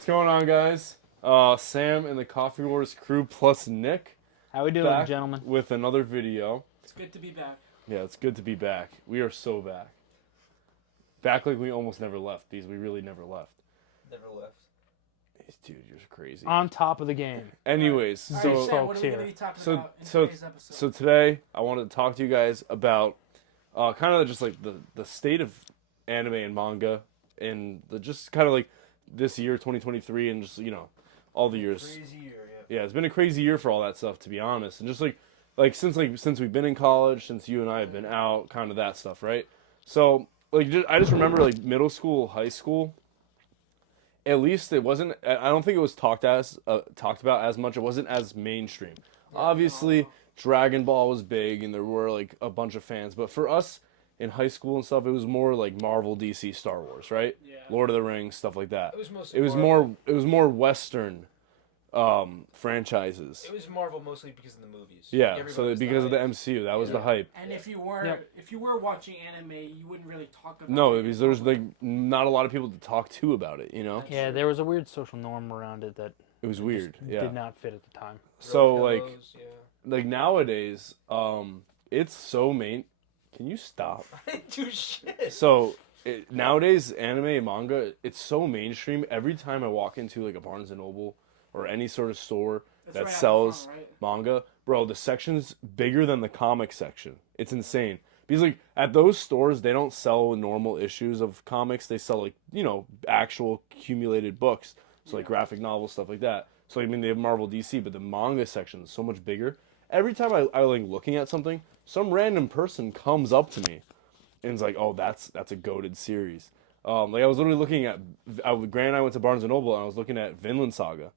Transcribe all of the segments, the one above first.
What's going on, guys? Sam and the Coffee Wars crew plus Nick How we doing, back gentlemen? with another video. It's good to be back. Yeah, it's good to be back. We are so back. Back like we almost never left, because we really never left. Never left. Dude, you're crazy. On top of the game. Anyways, All right, so Sam, what are we here. going to be talking so about in so today's episode? so today I wanted to talk to you guys about kind of just like the state of anime and manga and just kind of like this year 2023 and just all the years. Crazy year, yeah. Yeah, it's been a crazy year for all that stuff, to be honest. And just since we've been in college, since you and I have been out, kind of that stuff, right? So I just remember like middle school, high school. At least it wasn't. I don't think it was talked about as much. It wasn't as mainstream. Obviously, Dragon Ball was big, and there were like a bunch of fans. But for us in high school and stuff, it was more like Marvel, DC, Star Wars, right? Yeah. Lord of the Rings, stuff like that. It was mostly It was Marvel. more Western franchises. It was Marvel mostly because of the movies. Yeah, Everybody so was because of the hype. MCU, that was the hype. And if you were watching anime, you wouldn't really talk about No, it. because there's like not a lot of people to talk to about it. Yeah, there was a weird social norm around it that It was weird. Yeah. did not fit at the time. So Girl like pillows, yeah. like nowadays, it's so main. Can you stop? I didn't do shit. So nowadays, anime and manga, it's so mainstream. Every time I walk into like a Barnes and Noble or any sort of store It's that right out sells front, right? manga, bro, the section's bigger than the comic section. It's insane. Because like at those stores, they don't sell normal issues of comics. They sell like actual accumulated books, so like graphic novels, stuff like that. So I mean they have Marvel, DC, but the manga section is so much bigger. Every time I like looking at something, some random person comes up to me and is like, "Oh, that's a goated series." Like I was literally looking at, Grant and I went to Barnes and Noble and I was looking at Vinland Saga,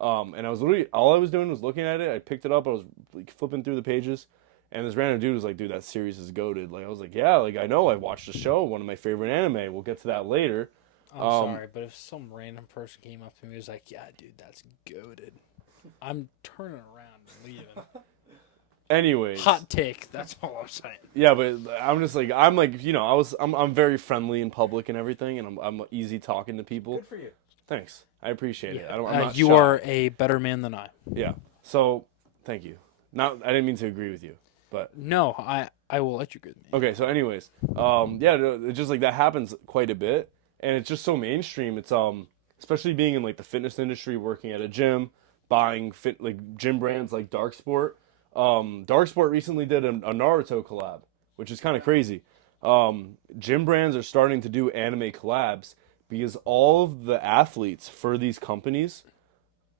and I was literally all I was doing was looking at it. I picked it up, I was like flipping through the pages, and this random dude was like, "Dude, that series is goated." Like I was like, "Yeah, like I know, I watched the show, one of my favorite anime. We'll get to that later." I'm sorry, but if some random person came up to me and was like, "Yeah, dude, that's goated," I'm turning around and leaving. Anyways, Hot take. That's all I'm saying. yeah, but I'm just like I'm very friendly in public and everything, and I'm easy talking to people. Good for you. Thanks, I appreciate it. I'm not You shy. are a better man than I. Yeah. So, thank you. Not, I didn't mean to agree with you, but No, I will let you agree with me. okay. So, anyways, yeah, it's just like that happens quite a bit, and it's just so mainstream. It's especially being in like the fitness industry, working at a gym, buying like gym brands like Darksport. Darksport recently did a Naruto collab, which is kind of crazy. Gym brands are starting to do anime collabs because all of the athletes for these companies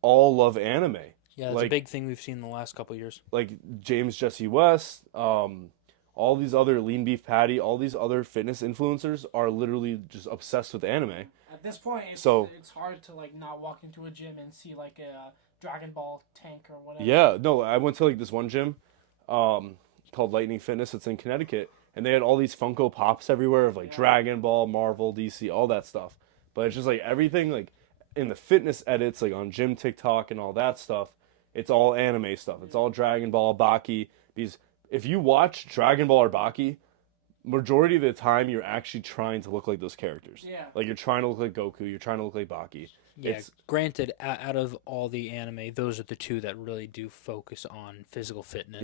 all love anime. Yeah, that's like, a big thing we've seen in the last couple of years. Like James Jesse West, all these other Lean Beef Patty, all these other fitness influencers are literally just obsessed with anime. At this point, it's hard to like not walk into a gym and see like a Dragon Ball tank or whatever. Yeah, no, I went to like this one gym called Lightning Fitness. It's in Connecticut, and they had all these Funko Pops everywhere of like Dragon Ball, Marvel, DC, all that stuff. But it's just like everything like in the fitness edits, like on gym TikTok and all that stuff. It's all anime stuff. It's all Dragon Ball, Baki. Because if you watch Dragon Ball or Baki, majority of the time you're actually trying to look like those characters. Yeah. Like you're trying to look like Goku. You're trying to look like Baki. Yeah, granted, out of all the anime, those are the two that really do focus on physical fitness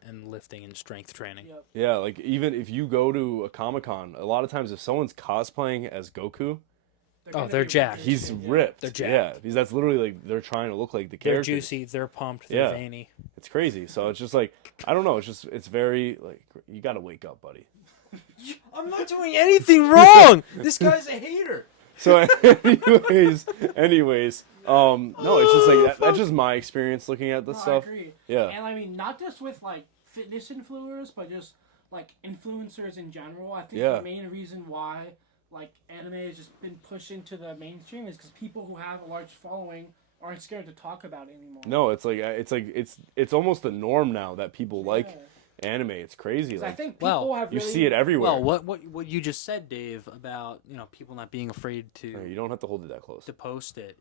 and lifting and strength training. Yep. Yeah, like even if you go to a Comic-Con, a lot of times if someone's cosplaying as Goku, They're jacked. he's ripped. They're jacked. Yeah, because that's literally like they're trying to look like the They're characters. juicy, they're pumped, they're veiny. It's crazy. So it's just like I don't know. It's very like you got to wake up, buddy. I'm not doing anything wrong. This guy's a hater. So anyways, no, it's just like that's just my experience looking at this No, stuff. I agree. Yeah. And I mean, not just with like fitness influencers, but just like influencers in general. I think the main reason why like anime has just been pushed into the mainstream is because people who have a large following aren't scared to talk about it anymore. No, it's almost the norm now that people like anime. It's crazy. 'Cause Like, I think people have you really, see it everywhere. Well, what you just said, Dave, about people not being afraid to You don't have to hold it that close. post it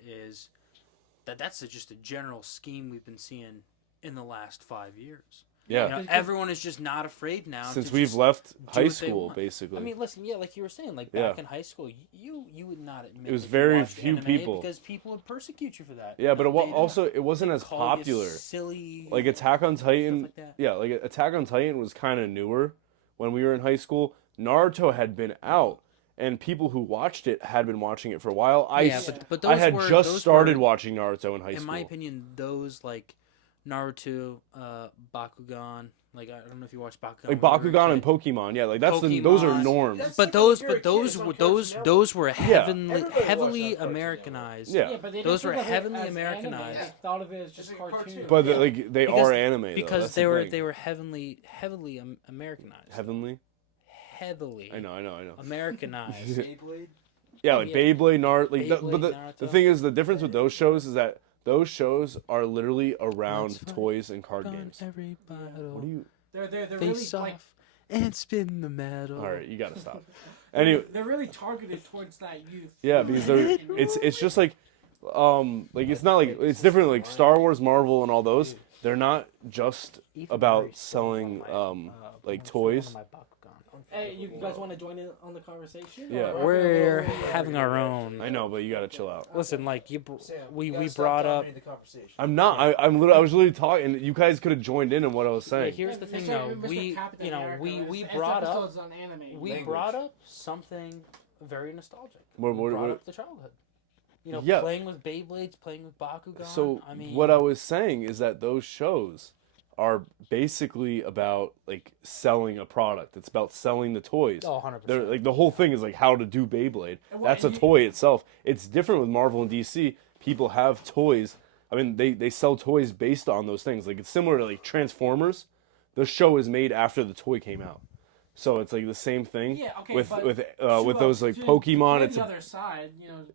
that's just a general scheme we've been seeing in the last 5 years. Yeah. You know, Because- everyone is just not afraid now. Since to we've just left do high what they school, want. basically. I mean, listen, yeah, like you were saying, like Yeah. back in high school, you would not admit It was that you very watched few anime people. because people would persecute you for that. yeah, but They'd also it wasn't as call you popular. silly, Like Attack on Titan, like that. yeah, like Attack on Titan was kind of newer when we were in high school. Naruto had been out, and people who watched it had been watching it for a while. Yeah, but those I had were, just those started were, watching Naruto in high in school. my opinion, those like Naruto, Bakugan. Like I don't know if you watched Bakugan. Like when you were a Bakugan and kid. Pokemon, yeah, like those are Pokemon. norms. That's But like those, when you're a but kid, those, it's on those, Cartoon those were Everybody watched heavily that Cartoon Americanized. Yeah. but they Those didn't were think of it heavily as Americanized. Anime. They thought of it as just It's like a cartoon. cartoon. But Yeah. like they Because- are anime though. Because That's they the were thing. heavily Americanized. Heavenly. Heavily. I know. Americanized. Beyblade. Yeah, Oh, like yeah. Beyblade, Naruto. Like Beyblade, but the Naruto. thing is, the difference with those shows is that those shows are literally around Let's fight toys and card On games. every battle. What do you? They're really Face like off and spin the metal. All right, you gotta stop. Anyway, they're really targeted towards that youth. yeah, because they're it's just like it's not like it's different like Star Wars, Marvel, and all those. They're not just about selling like toys. Hey, you guys want to join in on the conversation? Yeah. Or- We're having our own. I know, but you gotta chill out. Listen, like Sam, we you gotta stop brought up. dominating the conversation. I'm not. I was literally talking. You guys could have joined in on what I was Yeah, saying. here's the thing, Mr. though. Mr. We Captain you know America, we his brought up episodes on anime. we Language. brought up something very nostalgic. What- We what- brought what- up the childhood. You know, Yeah. playing with Beyblades, playing with Bakugan. So I mean, what I was saying is that those shows are basically about like selling a product. It's about selling the toys. Oh, 100%. They're like the whole thing is like how to do Beyblade. And what- That's a and you- toy itself. It's different with Marvel and DC. People have toys. I mean, they sell toys based on those things. Like it's similar to like Transformers. The show is made after the toy came out, so it's like the same thing Yeah, okay, with but with to, those like to Pokemon. play It's the other side. You know,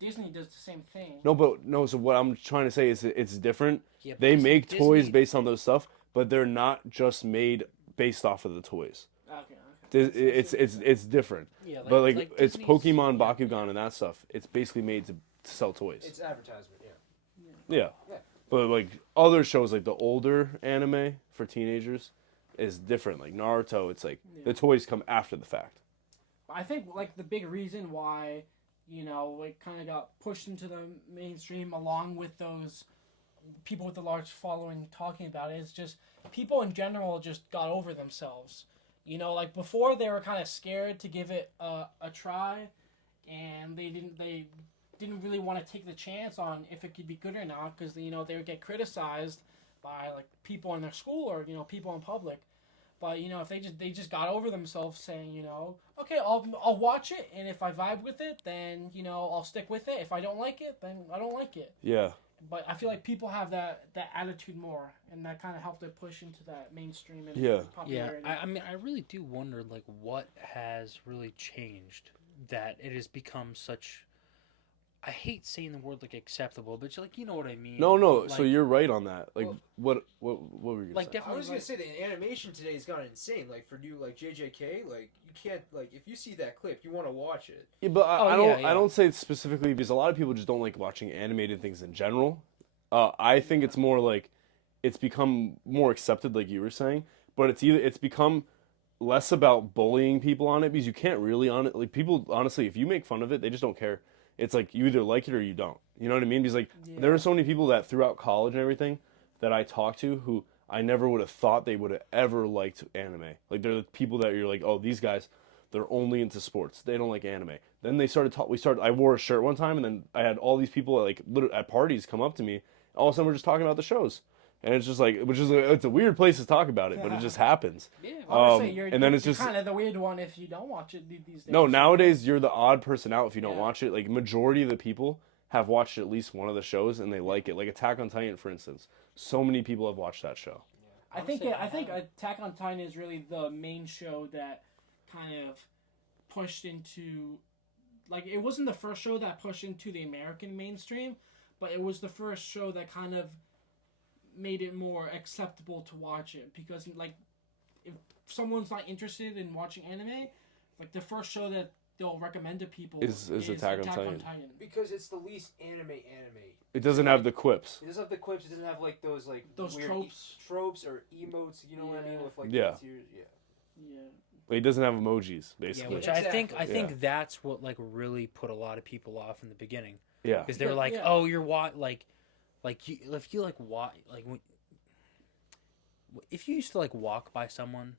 Disney does the same thing. no. So what I'm trying to say is it's different. Yeah, but They listen, make toys Disney- based on those stuff, but they're not just made based off of the toys. Okay. It's different. Yeah, But like it's Disney's- Pokemon, Bakugan, and that stuff. It's basically made to sell toys. It's advertisement, yeah. Yeah. Yeah. But like other shows, like the older anime for teenagers, is different. Like Naruto, it's like the toys come after the fact. I think like the big reason why, you know, it kind of got pushed into the mainstream along with those people with a large following talking about it is just people in general just got over themselves. You know, like before they were kind of scared to give it a try, and they didn't really want to take the chance on if it could be good or not because you know they would get criticized by like people in their school or you know people in public. But you know, if they just got over themselves, saying, you know, okay, I'll watch it, and if I vibe with it, then you know I'll stick with it. If I don't like it, then I don't like it. Yeah. But I feel like people have that attitude more, and that kind of helped it push into that mainstream and Yeah. Yeah, popularity. I mean, I really do wonder, like, what has really changed that it has become such. I hate saying the word like acceptable, but like you know what I mean. No. Like, So you're right on that. Like Well- what were you gonna like say? I definitely was gonna like, say the animation today has gotten insane. Like for new like JJK, like you can't like if you see that clip, you want to watch it. Yeah, but Oh, I don't. yeah, yeah. I don't say it specifically because a lot of people just don't like watching animated things in general. I think it's more like it's become more accepted, like you were saying. But it's become less about bullying people on it because you can't really on it. Like people, honestly, if you make fun of it, they just don't care. It's like you either like it or you don't. You know what I mean? Because like there are so many people that throughout college and everything that I talked to who I never would have thought they would have ever liked anime. Like they're the people that you're like, oh, these guys, they're only into sports. They don't like anime. Then they started. I wore a shirt one time, and then I had all these people at parties come up to me. All of a sudden, we're just talking about the shows, and it's just like, it's a weird place to talk about it, but it just happens. Yeah, obviously, and then it's you're just kind of the weird one if you don't watch it these days. no. Nowadays, you're the odd person out if you don't Yeah. watch it. Like majority of the people have watched at least one of the shows and they like it. Like Attack on Titan, for instance. So many people have watched that show. I think Attack on Titan is really the main show that kind of pushed into, like, it wasn't the first show that pushed into the American mainstream, but it was the first show that kind of made it more acceptable to watch it because, like, if someone's not interested in watching anime, like the first show that they'll recommend to people Is Attack on Titan. Because it's the least anime. It doesn't have the quips. It doesn't have the quips. It doesn't have like those weird tropes or emotes. You know what I mean? With like Yeah. the tears. Yeah. Like, it doesn't have emojis, Yeah, basically. which Exactly. I think that's what like really put a lot of people off in the beginning. Yeah. Because they were like, Yeah. "Oh, you're if you like if you used to like walk by someone,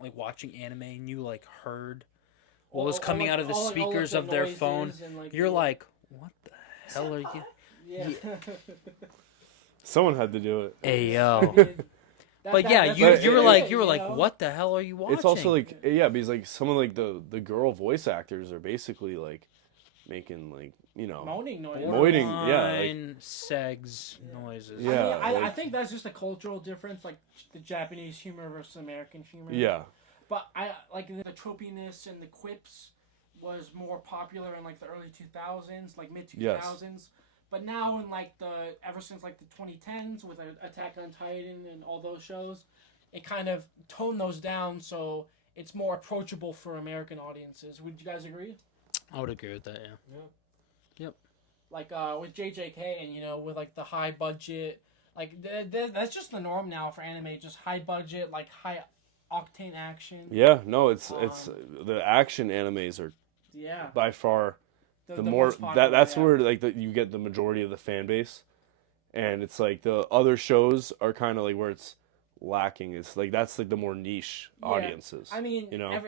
like watching anime, and you like heard what was coming out of the speakers of their phone, you're like, what the hell are you? Yeah. Someone had to do it. Hey yo. But that's you what were it like is, you were you like, know? what the hell are you watching? It's also like, because like some of like the girl voice actors are basically like making like, moaning noises. Moaning, yeah, like- Borderline segs noises. Yeah. I like- think that's just a cultural difference, like the Japanese humor versus American humor. Yeah. But I like the tropiness and the quips was more popular in like the early 2000s, like mid 2000s. Yes. But now in like ever since like the 2010s with Attack on Titan and all those shows, it kind of toned those down so it's more approachable for American audiences. Would you guys agree? I would agree with that. Yeah. Like with JJK and with like the high budget, like that's just the norm now for anime, just high budget, like high octane action. Yeah, no, it's the action animes are Yeah. by far the more most popular, that's yeah. where like you get the majority of the fan base, and it's like the other shows are kind of like where it's lacking. It's like that's like the more niche Yeah. audiences. I mean, you know?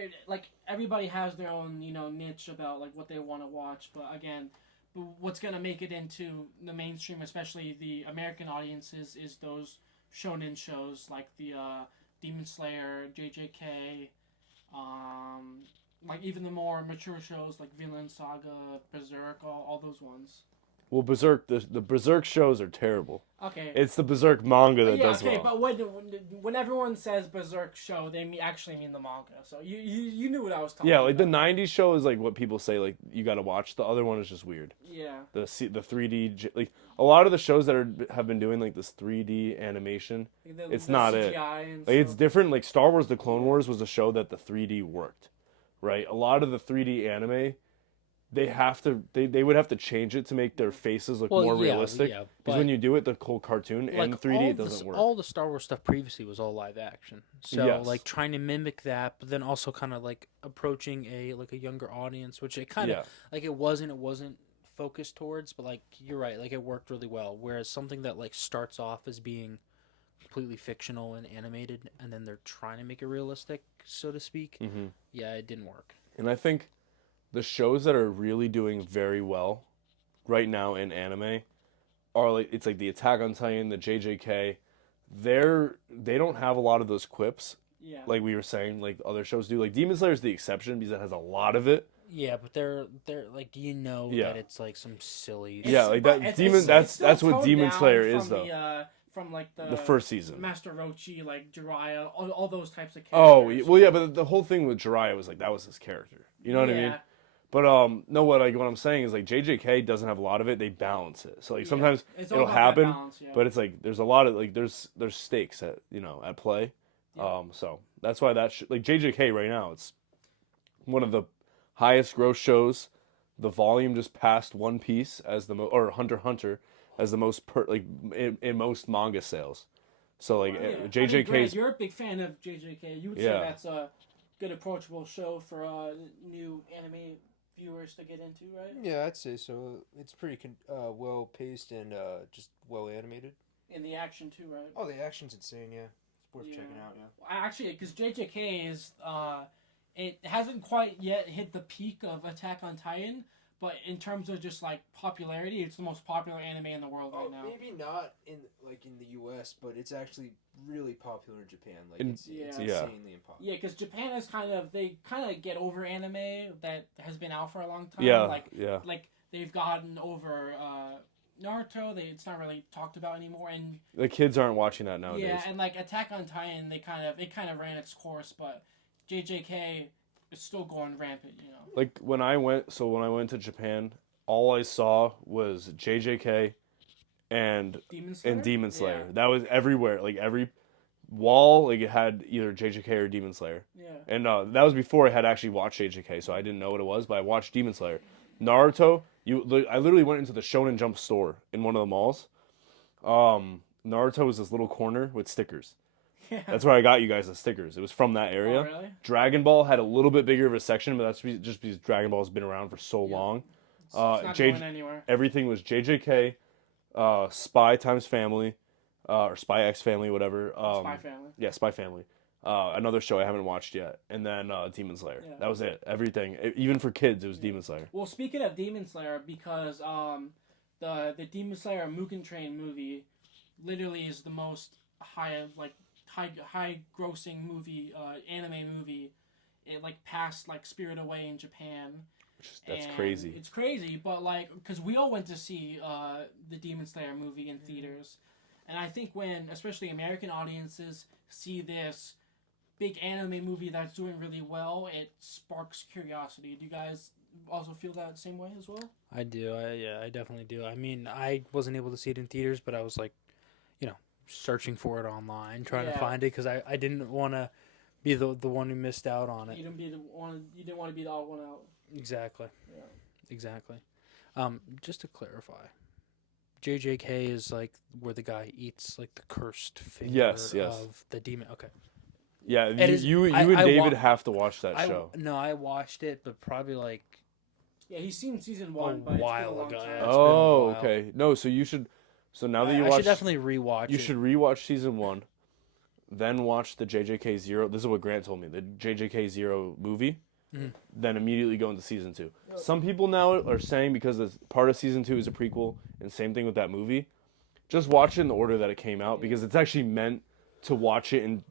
everybody has their own niche about like what they want to watch, but again, what's gonna make it into the mainstream, especially the American audiences, is those shonen shows like the Demon Slayer, JJK, like even the more mature shows like Vinland Saga, Berserk, all those ones. Well, Berserk, the Berserk shows are terrible. Okay. It's the Berserk manga that does okay, well. but when everyone says Berserk show, they actually mean the manga. So you knew what I was talking Yeah, about. like the '90s show is like what people say like you got to watch. The other one is just weird. Yeah. The 3D like a lot of the shows that have been doing like this 3D animation, it's not it. and Like it's stuff. different. Like Star Wars: The Clone Wars was a show that the 3D worked, right? A lot of the 3D anime, they would have to change it to make their faces look more realistic. Yeah, Because when you do it, the whole cartoon and the 3D, it doesn't work. All the Star Wars stuff previously was all live action, so Yes. like trying to mimic that, but then also kind of like approaching a younger audience, which it kind of like it wasn't focused towards, but like you're right, like it worked really well. Whereas something that like starts off as being completely fictional and animated, and then they're trying to make it realistic, so to speak. Mhm. Yeah, it didn't work. And I think the shows that are really doing very well right now in anime are like it's like the Attack on Titan, the JJK. They don't have a lot of those quips Yeah. like we were saying like other shows do. Like Demon Slayer is the exception because it has a lot of it. Yeah, but they're like that it's like some silly. Yeah, like that But Demon. it's That's still what toned Demon down Slayer is from though. From like The first season. Master Rochi, like Jiraiya, all those types of Oh, characters. well, yeah, but the whole thing with Jiraiya was like that was his character. You know what I mean? Yeah. But no, what I'm saying is like JJK doesn't have a lot of it. They balance it. So like Yeah. sometimes It's all it'll about that happen, balance, yeah. but it's like there's a lot of like there's stakes at at play. Yeah. So that's why like JJK right now it's one of the highest gross shows. The volume just passed One Piece as or Hunter x Hunter as the most in most manga sales. So like Yeah. I mean, JJK's Greg, you're a big fan of JJK. You would say Yeah. that's a good approachable show for new anime viewers to get into, right? Yeah, I'd say so. It's pretty well paced and just well animated. And the action too, right? Oh, the action's insane. Yeah, it's worth Yeah. checking out. Yeah. Actually, because JJK is it hasn't quite yet hit the peak of Attack on Titan, but in terms of just like popularity, it's the most popular anime in the world right now. Maybe not in the U.S., but it's actually really popular in Japan. Like it's Yeah. insanely popular. Yeah, because Japan is they kind of get over anime that has been out for a long time. yeah Like yeah. like they've gotten over Naruto. It's not really talked about anymore, and The kids aren't watching that nowadays. yeah, and like Attack on Titan, it kind of ran its course, but JJK is still going rampant. Like when I went to Japan, all I saw was JJK and Demon Slayer. Demon Slayer. Yeah. That was everywhere. Like wall, like it had either JJK or Demon Slayer. Yeah. And that was before I had actually watched JJK, so I didn't know what it was, but I watched Demon Slayer. Naruto, I literally went into the Shonen Jump store in one of the malls. Naruto was this little corner with stickers. Yeah. That's where I got you guys the stickers. It was from that area. Oh, really? Dragon Ball had a little bit bigger of a section, but that's just because Dragon Ball has been around for so long. It's not going anywhere. Everything was JJK, Spy Times Family, or Spy X Family, whatever. Spy Family. Yeah, Spy Family. Another show I haven't watched yet, and then Demon Slayer. Yeah. That was it. Everything, even for kids, it was Demon Slayer. Well, speaking of Demon Slayer, because the Demon Slayer Mugen Train movie literally is the most high grossing movie, anime movie. It like passed like Spirit Away in Japan. That's And crazy. It's crazy, but like, because we all went to see the Demon Slayer movie in theaters, and I think when especially American audiences see this big anime movie that's doing really well, it sparks curiosity. Do you guys also feel that same way as well? I do. I definitely do. I mean, I wasn't able to see it in theaters, but I was like, searching for it online, trying to find it because I didn't want to be the one who missed out on it. You didn't want to be the odd one out. Exactly. Yeah. Exactly. Just to clarify, JJK is like where the guy eats like the cursed finger Yes. of the demon. Okay. Yeah, It is- you and I David wa- have to watch that show. No, I watched it, but probably like Yeah, he's seen season 1, but while it's been a long ago, time. yeah. It's been a Oh, while. okay. No, so you should. So now that you I watch, should definitely rewatch you it. should rewatch season 1, then watch the JJK Zero. This is what Grant told me. The JJK Zero movie. Mhm. Then immediately go into season 2. Some people now are saying because part of season 2 is a prequel, and same thing with that movie. Just watch it in the order that it came out because it's actually meant to watch it in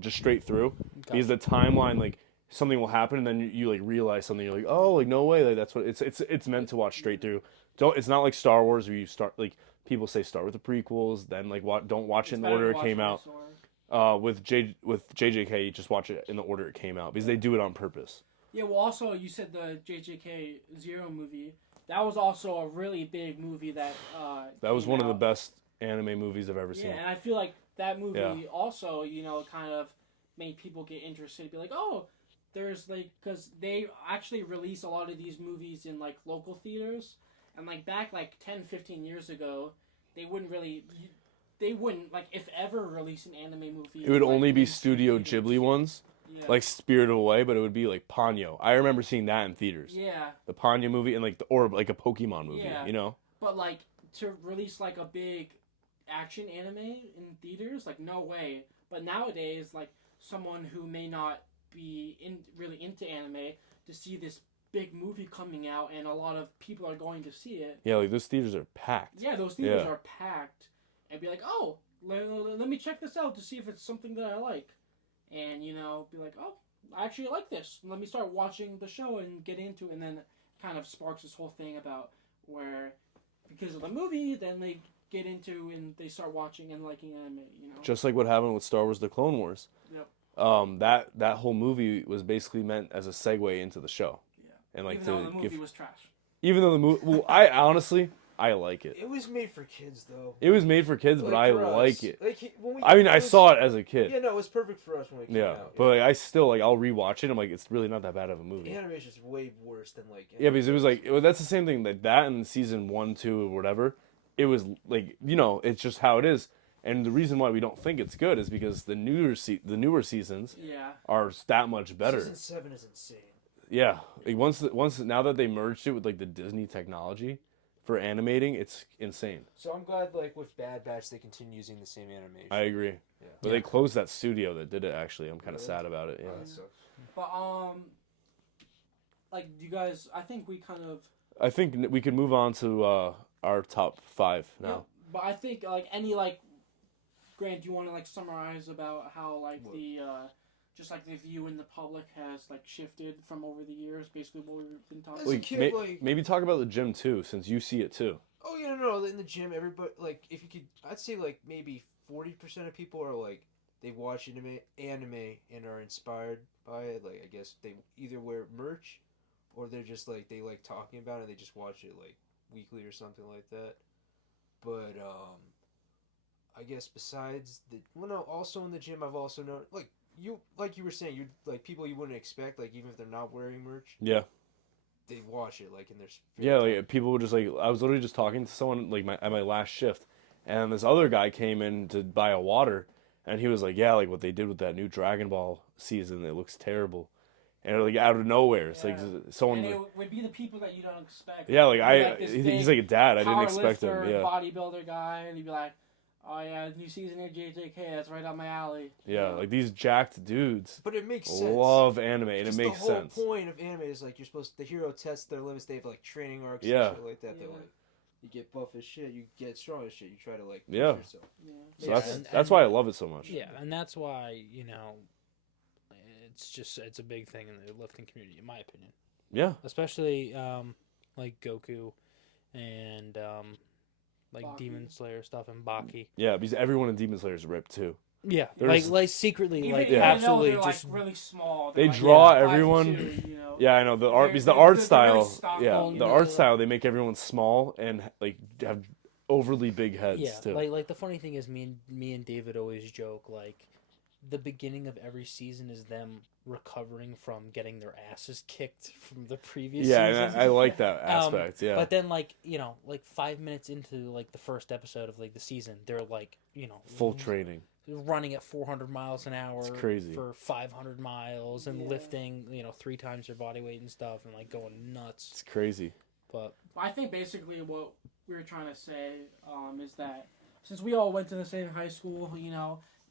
just straight through. Because the timeline, like something will happen and then you like realize something. You're like, oh, like no way, like that's what it's meant to watch straight through. It's not like Star Wars where you start like people say start with the prequels, then like don't watch it in the order it came out. With JJK, you just watch it in the order it came out because they do it on purpose. Yeah, well, also you said the JJK Zero movie. That was also a really big movie that. That was came one of the out. best anime movies I've ever seen. Yeah, and I feel like that movie Yeah. also, kind of made people get interested. Be like, oh, there's like, because they actually release a lot of these movies in like local theaters, and like back like 10, 15 years ago, they wouldn't like if ever release an anime movie. It would like, only be in Studio theaters. Ghibli ones, Yeah. like Spirited Away, but it would be like Ponyo. I remember seeing that in theaters. Yeah, The Ponyo movie and or like a Pokemon movie, Yeah. but like to release like a big action anime in theaters, like no way. But nowadays, like someone who may not be really into anime to see this big movie coming out and a lot of people are going to see it. Yeah, like those theaters are packed. Yeah, those theaters Yeah. are packed, and be like, oh, let me check this out to see if it's something that I like, and be like, oh, I actually like this. Let me start watching the show and get into it, and then kind of sparks this whole thing about where because of the movie, then they get into and they start watching and liking anime. Just like what happened with Star Wars: The Clone Wars. Yep. That whole movie was basically meant as a segue into the show. Yeah. And like Even to though the movie give, was trash. even though the movie, well, I honestly I like it. It was made for kids, though. It was made for kids, but I for us. like it. Like, when I mean, I was- saw it as a kid. Yeah, no, it was perfect for us when it came Yeah, out. but like, I still like I'll rewatch it. I'm like, it's really not that bad of a movie. Animation's way worse than like. Yeah, because it was like that's the same thing. Like that in season 1, 2, or whatever. It was like it's just how it is. And the reason why we don't think it's good is because the newer seasons Yeah. are that much better. Season 7 is insane. Yeah, like once now that they merged it with like the Disney technology for animating, it's insane. So I'm glad, like with Bad Batch, they continue using the same animation. I agree. Yeah. But they closed that studio that did it. Actually, I'm kind of sad about it. Yeah. That sucks. But like you guys, I think we kind of. I think we could move on to our top 5 now. Yeah, but I think Grant, do you want to like summarize about how like the just like the view in the public has like shifted from over the years, basically what we've been talking As a about? Like, kid, like- maybe talk about the gym too, since you see it too. Oh yeah, no, in the gym, everybody like if you could, I'd say like maybe 40% of people are like they watch anime and are inspired by it. Like I guess they either wear merch, or they're just like they like talking about it. And they just watch it like weekly or something like that. But I guess besides also in the gym, I've also known like you were saying, you like people you wouldn't expect, like even if they're not wearing merch, Yeah. they watch it like in their Yeah, free time. like people would just like I was literally just talking to someone like at my last shift, and this other guy came in to buy a water, and he was like, "Yeah, like what they did with that new Dragon Ball season, it looks terrible," and like out of nowhere, it's like Yeah. someone. And it would be the people that you don't expect. Yeah, like It'd be I, this he's big like a dad. I didn't expect him. powerlifter, Yeah, bodybuilder guy, and you'd be like, "Oh yeah, new season of JJK. That's right up my alley." yeah, like these jacked dudes But it makes sense. love anime, and it makes the whole sense. point of anime is like the hero tests their limits. They have like training arcs Yeah. and shit like that. Yeah. That like you get buff as shit, you get strong as shit. You try to like push Yeah. yourself. Yeah. So Yeah, that's why I love it so much. Yeah, and that's why it's a big thing in the lifting community, in my opinion. Yeah, Especially like Goku and like Baki. Demon Slayer stuff and Baki. yeah, because everyone in Demon Slayer is ripped too. Yeah, There's- like secretly, Even, like even absolutely though they're just like really small. They they're, like, draw 5'2", everyone- you know? Yeah, I know the art because the They're- art they're style. really stock Yeah, on, the art style they make everyone small and like have overly big heads yeah. too. Like the funny thing is, me and David always joke like the beginning of every season is them recovering from getting their asses kicked from the previous Yeah, season. and I like that aspect. Yeah, But then, like, like 5 minutes into, like, the first episode of, like, the season, they're, like, full training. running at 400 miles an hour It's crazy. for 500 miles and Yeah. lifting, 3 times their body weight and stuff and, like, going nuts. It's crazy. But, I think basically what we were trying to say is that since we all went to the same high school,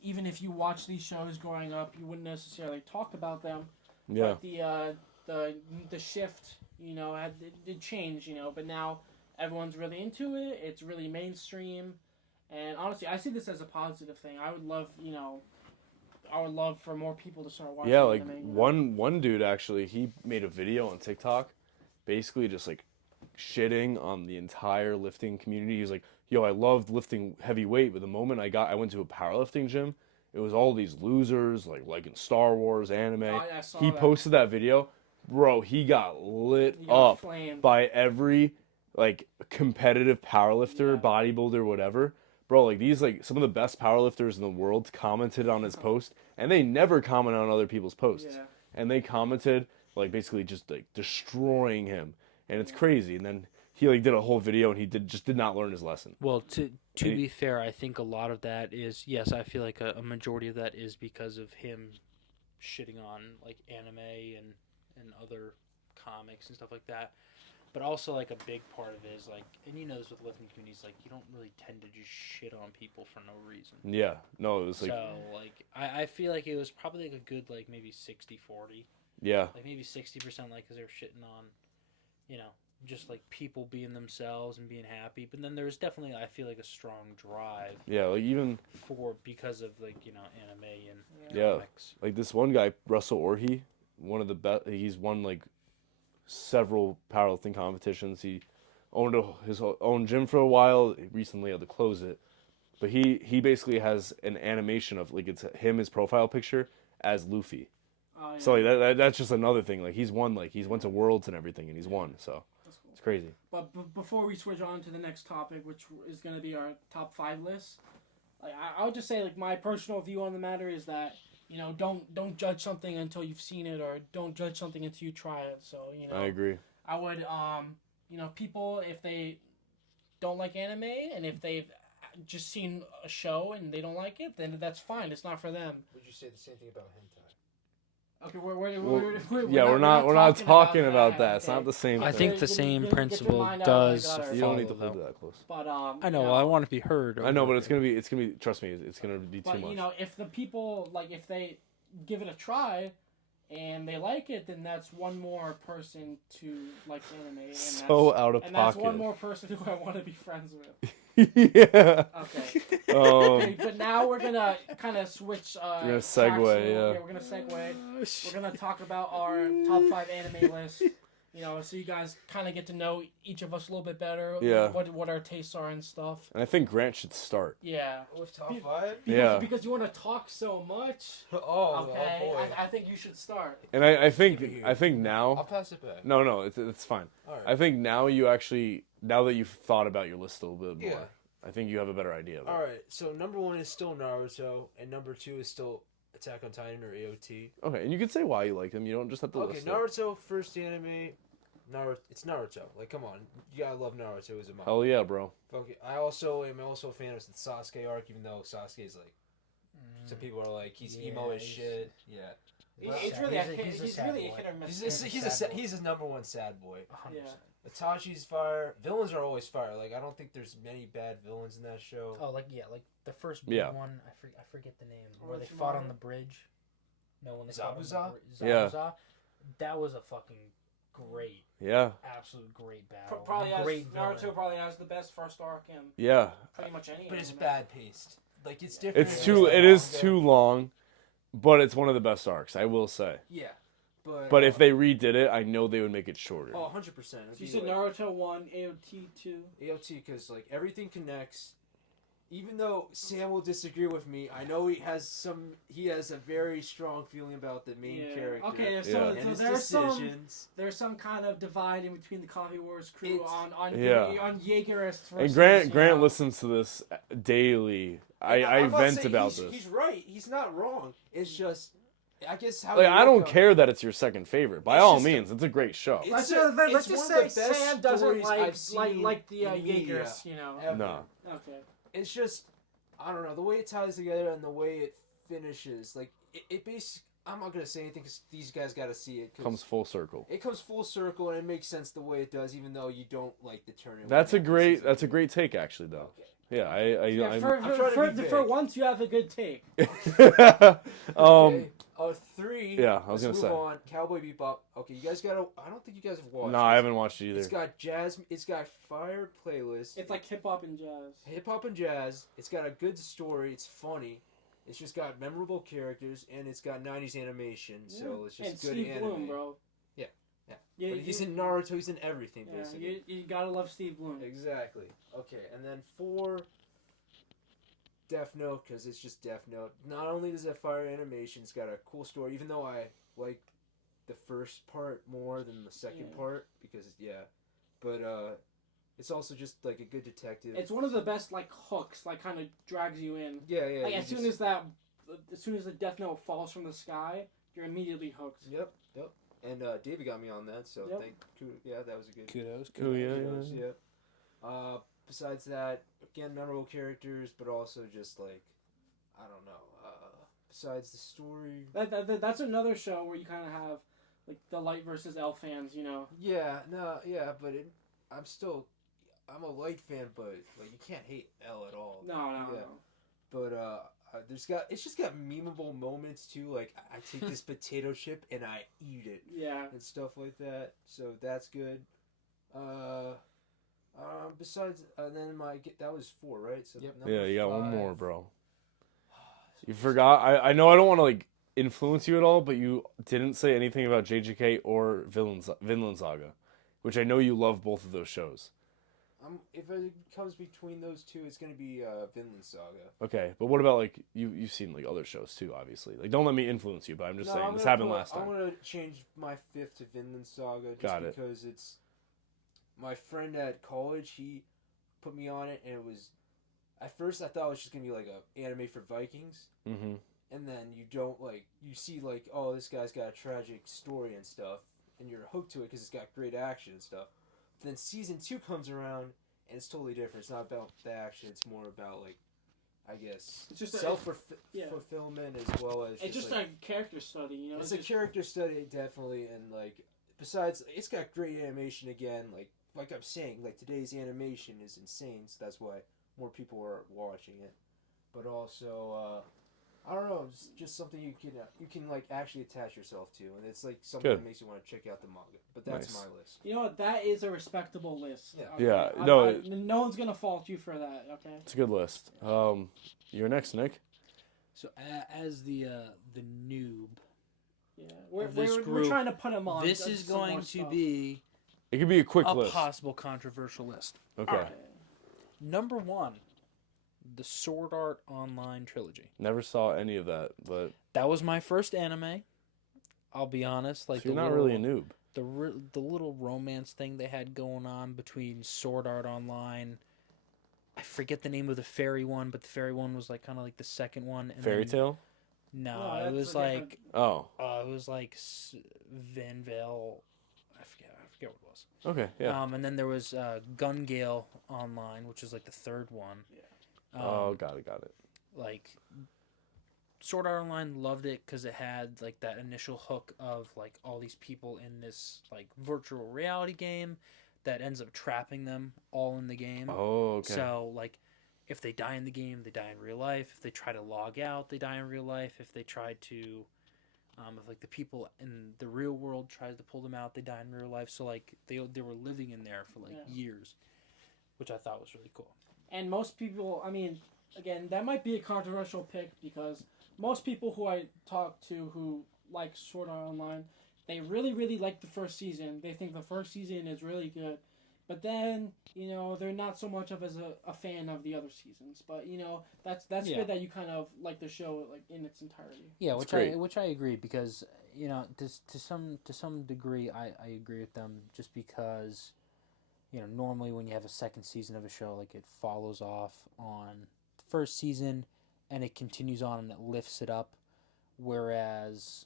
even if you watch these shows growing up, you wouldn't necessarily talk about them. Yeah, But the shift, it changed, but now everyone's really into it. It's really mainstream, and honestly, I see this as a positive thing. I would love for more people to start watching. yeah. Like anime, one dude actually, he made a video on TikTok, basically just like shitting on the entire lifting community. He's like, "Yo, I loved lifting heavy weight, but the moment I went to a powerlifting gym, it was all these losers like in Star Wars, anime." I saw He that. posted that video, bro. He got lit You got up flamed. by every like competitive powerlifter, Yeah. bodybuilder, whatever. Bro, like these like some of the best powerlifters in the world commented on his post, and they never comment on other people's posts. Yeah. And they commented like basically just like destroying him, and it's crazy. And then he like did a whole video, and he did not learn his lesson. well, to be fair, I think a lot of that is, yes, I feel like a majority of that is because of him shitting on, like, anime and other comics and stuff like that. But also, like, a big part of it is, like, and you know this with lifting communities, like, you don't really tend to just shit on people for no reason. Yeah, no, it was like So, like, I feel like it was probably, like, a good, like, maybe 60-40. yeah, Like, maybe 60%, like, because they were shitting on, just, like, people being themselves and being happy. But then there's definitely, I feel like, a strong drive yeah, like even because of, like, anime and Yeah. comics. like this one guy, Russell Orhe, one of the best. He's won like several powerlifting competitions. He owned his own gym for a while. He recently had to close it, but he basically has an animation of like it's him, his profile picture as Luffy. Oh, yeah. So like, that's just another thing. Like he's won, like he's went to worlds and everything, and he's won. So That's cool. it's crazy. But before we switch on to the next topic, which is going to be our top 5 list, like I would just say, like, my personal view on the matter is that don't judge something until you've seen it, or don't judge something until you try it. So I agree. I would people, if they don't like anime and if they've just seen a show and they don't like it, then that's fine. It's not for them. Would you say the same thing about hentai? Okay, We're not talking about that. It's not the same. I thing. think the Get same your principle mind out, does I got it. You don't need to follow, hold it though. that close. But I know. Well, I want to be heard. I know, but it's gonna be. Trust me, it's gonna be too But much. if the people, like, if they give it a try and they like it, then that's one more person to like anime, and So out of and that's pocket. one more person who I want to be friends with. Yeah. Okay. Um, But now we're gonna kind of switch. We're gonna tracks segue, a little. yeah. We're gonna segue. We're gonna talk about our top 5 anime list. So you guys kind of get to know each of us a little bit better. Yeah. What our tastes are and stuff. and I think Grant should start. Yeah. With top 5? Yeah. Because you want to talk so much. Oh, Okay. boy. I think you should start. And I think Give it here. I think I'll now. pass it back. No, it's fine. All right. I think now that you've thought about your list a little bit more. Yeah. I I think you have a better idea of it. All right, so number 1 is still Naruto, and number 2 is still Attack on Titan or AOT. Okay, and you can say why you like them. You don't just have to Okay, list it. Naruto, first anime. It's Naruto. Like, come on, you gotta love Naruto as a manga. Hell yeah, bro. Okay, I also am a fan of the Sasuke arc, even though Sasuke's like, some people are like he's emo as shit. Yeah, He's Well, really a he's a he's sad really a boy. hit or miss. he's his number 1 sad boy. 100%. Yeah. Itachi's fire. Villains are always fire. Like, I don't think there's many bad villains in that show. Oh, like the first big Yeah. one. I forget the name. Where they Orochimaru? fought on the bridge. No, when they fought on the Zabuza? bridge. Yeah. Zabuza. That was a fucking great, Yeah, absolute great battle. Probably has great Naruto villain. probably has the best first arc in yeah. pretty much any. But it's anime. bad paced. Like, it's different. It's in too. the It is manga. too long, but it's one of the best arcs. I will say. Yeah, but But if they redid it, I know they would make it shorter. 100%. So you said Naruto 1, AOT 2. AOT, because like everything connects. Even though Sam will disagree with me, I know he has a very strong feeling about the main Yeah. character. Okay, Yeah. so, And so his there's some decisions. there's some kind of divide in between the Coffee Wars crew It's- on Yeah. on Jaegerists versus, And Grant you know, listens to this daily. I I'm not vent saying about he's, this. He's right. He's not wrong. It's just, I guess how. Like, you I look don't on it. care that it's your second favorite. By It's all just a- means, it's a great show. It's Let's a- just, let's it's just one of say the best Sam doesn't stories like I've seen the in media Jaegers, you know. ever. No. Okay. It's just, I don't know, the way it ties together and the way it finishes. Like, it basically, I'm not gonna say anything because these guys got to see it. 'Cause Comes full circle. It comes full circle and it makes sense the way it does, even though you don't like the turn. That's a great take, actually, though. Okay. Yeah, Yeah, I. for, I'm trying to be for vague. once you have a good take. Okay. 3. yeah, I was let's gonna move say. on. Cowboy Bebop. Okay, you guys gotta. I don't think you guys have watched. No, this. I haven't watched it either. It's got jazz. It's got fire playlist. It's like hip hop and jazz. Hip hop and jazz. It's got a good story. It's funny. It's just got memorable characters and it's got 90s animation. So it's just And good Steve anime. Bloom, bro. Yeah. Yeah, But he's in Naruto. He's in everything Yeah, basically. you gotta love Steve Bloom. Exactly. Okay, and then 4. Death Note, because it's just Death Note. Not only does it have fire animation, it's got a cool story. Even though I like the first part more than the second Yeah. part, because but it's also just like a good detective. It's one of the best like hooks, like kind of drags you in. yeah. Like you as soon just- as the Death Note falls from the sky, you're immediately hooked. Yep. And David got me on that, so Yep. that was a good. Kudos. Cool, yeah. kudos, yeah. Besides that, again, memorable characters, but also just like, I don't know. Besides the story. That's another show where you kind of have like the light versus L fans, you know. But I'm a Light fan, but like you can't hate L at all. No. Yeah. But it's just got memeable moments too. Like I take this potato chip and I eat it Yeah. and stuff like that. So that's good. Besides, then that was 4, right? So Yep. number Yeah, you got one 5. more, bro. You forgot. I know I don't want to like influence you at all, but you didn't say anything about JJK or Vinland Saga, which I know you love both of those shows. If it comes between those two, it's gonna be Vinland Saga. Okay, but what about like you've seen like other shows too, obviously. Like don't let me influence you, but I'm just saying this happened last I'm time. gonna change my 5th to Vinland Saga just Got it. because it's my friend at college. He put me on it, and it was at first I thought it was just gonna be like a anime for Vikings, Mm-hmm. and then you see like, oh, this guy's got a tragic story and stuff, and you're hooked to it because it's got great action and stuff. Then season 2 comes around and it's totally different. It's not about the action. It's more about like, I guess, It's just fulfillment as well as It's just like, a character study, you know. it's a character study definitely, and like besides, it's got great animation again. Like I'm saying, like today's animation is insane, so that's why more people are watching it. But also, I don't know, it's just something you can like actually attach yourself to, and it's like something Good. that makes you want to check out the manga. But that's Nice. my list. You know what? That is a respectable list. Yeah. Okay? Yeah, no one's gonna fault you for that. Okay. It's a good list. You're next, Nick. So as the noob, Yeah. Of this We're group, trying to put him on. this is some more going to stuff. be It could be a quick a list. possible controversial list. Okay. Alright. Number 1, the Sword Art Online trilogy. Never saw any of that, but That was my first anime. I'll be honest. Like so you're the not little, really a noob. the little romance thing they had going on between Sword Art Online. I forget the name of the fairy one, but the fairy one was like kind of like the second one. And Fairy then- Tale. No, No, it that's was a different- like Oh, it was like Van Vale. I forget what it was. okay, yeah. And then there was Gun Gale Online, which is like the third one. Yeah. Oh, got it. Like Sword Art Online, loved it because it had like that initial hook of like all these people in this like virtual reality game that ends up trapping them all in the game. Oh, okay. So like if they die in the game, they die in real life. If they try to log out, they die in real life. If they try to if like the people in the real world tries to pull them out, they die in real life. So like they were living in there for like years, which I thought was really cool. And most people, I mean, again, that might be a controversial pick because most people who I talk to who like Sword Art Online, they really, really like the first season. They think the first season is really good. But then, they're not so much of as a fan of the other seasons. But, that's good that you kind of like the show like in its entirety. Yeah, It's which I agree because, to some degree I agree with them just because normally when you have a second season of a show, like it follows off on the first season and it continues on and it lifts it up, whereas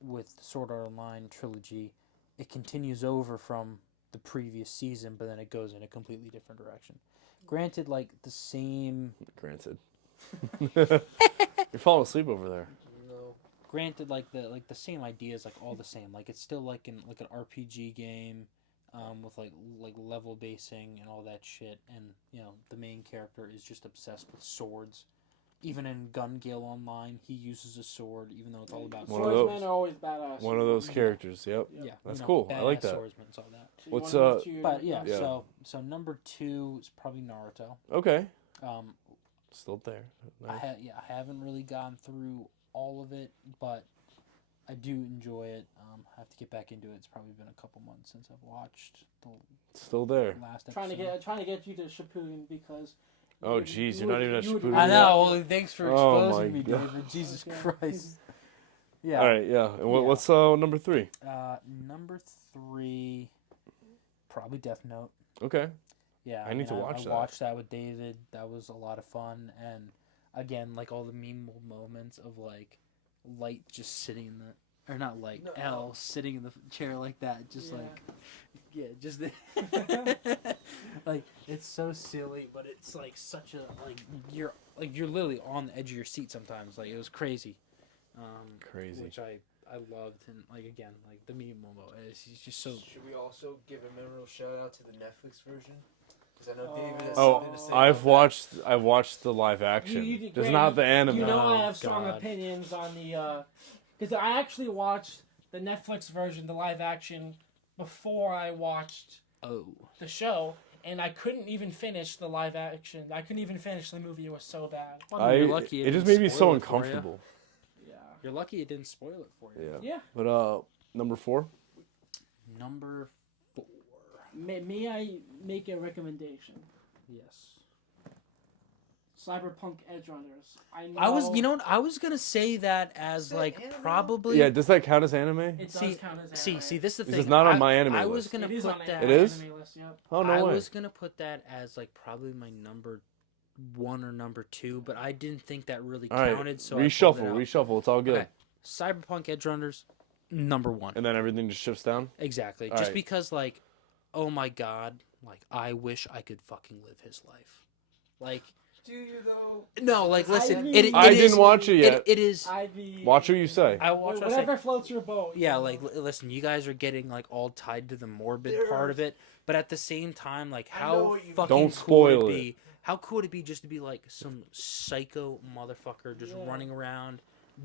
with the Sword Art Online trilogy, it continues over from the previous season, but then it goes in a completely different direction. Granted, like the same. Granted. You're falling asleep over there. No. Granted, like the same ideas, like all the same. Like it's still like an RPG game, with like level basing and all that shit, and the main character is just obsessed with swords. Even in Gun Gale Online, he uses a sword, even though it's all about One of those- Swordsmen are always badass. One of those characters. Yep. Yeah, That's cool. I like badass that. Swordsmen, it's all that. So you What's, wanna move to your But yeah, Yeah. so number 2 is probably Naruto. Okay. Um, Still there. Nice. I haven't really gone through all of it, but I do enjoy it. I have to get back into it. It's probably been a couple months since I've watched the Still there. last trying episode. to get you to Shippuden because. Oh, jeez, you're not even at you would Shippuden I yet. know. Well, thanks for Oh exposing my me, God. David. Jesus Okay. Christ. Yeah. All right, yeah. And Yeah. what's number 3? Number 3, probably Death Note. Okay. Yeah, I need to watch I that. watched that with David. That was a lot of fun, and again, like all the memeable moments of like Light just sitting in the, or not Light, No. L sitting in the chair like that, just Yeah. like, yeah, just like it's so silly, but it's like such a you're literally on the edge of your seat sometimes. Like it was crazy. Crazy. Which I loved, and like again, like the meme moment. It's just so. Should we also give a memorable shout out to the Netflix version? Because I know David has Oh, something to say. I've about watched the live action. You Just Grant, not the anime. You know I Oh, have strong God. opinions on the because I actually watched the Netflix version, the live action, before I watched Oh. the show, and I couldn't even finish the live action. I couldn't even finish the movie. It was so bad. You're lucky it just didn't made me spoil so it for you. uncomfortable. Yeah. You're lucky it didn't spoil it for you. Yeah. Yeah. But number 4? Number 4. May I make a recommendation? Yes. Cyberpunk Edge Runners. I know. I was gonna say that as that like anime? probably. Yeah, does that count as anime? It does See- count as See, anime. this is the This thing. is not on I- my anime I was list. gonna It is put on that. It is? anime list. Yep. Oh, no I way. was gonna put that as like probably my number 1 or number 2, but I didn't think that really All right, counted. So I pulled it out. reshuffle. It's all good. Okay. Cyberpunk Edge Runners, number 1. And then everything just shifts down? Exactly. All Just right. because, like, oh my god, like I wish I could fucking live his life. Like, Do you though? no, like listen, I it is- didn't watch it yet. It is. I'd be. Watch what you say. I watch. I say, Whatever floats your boat. yeah, like listen, you guys are getting like all tied to the morbid part of it, but at the same time, like I know how what you mean. fucking Don't cool would spoil it it. be? How cool would it be just to be like some psycho motherfucker just Yeah. running around,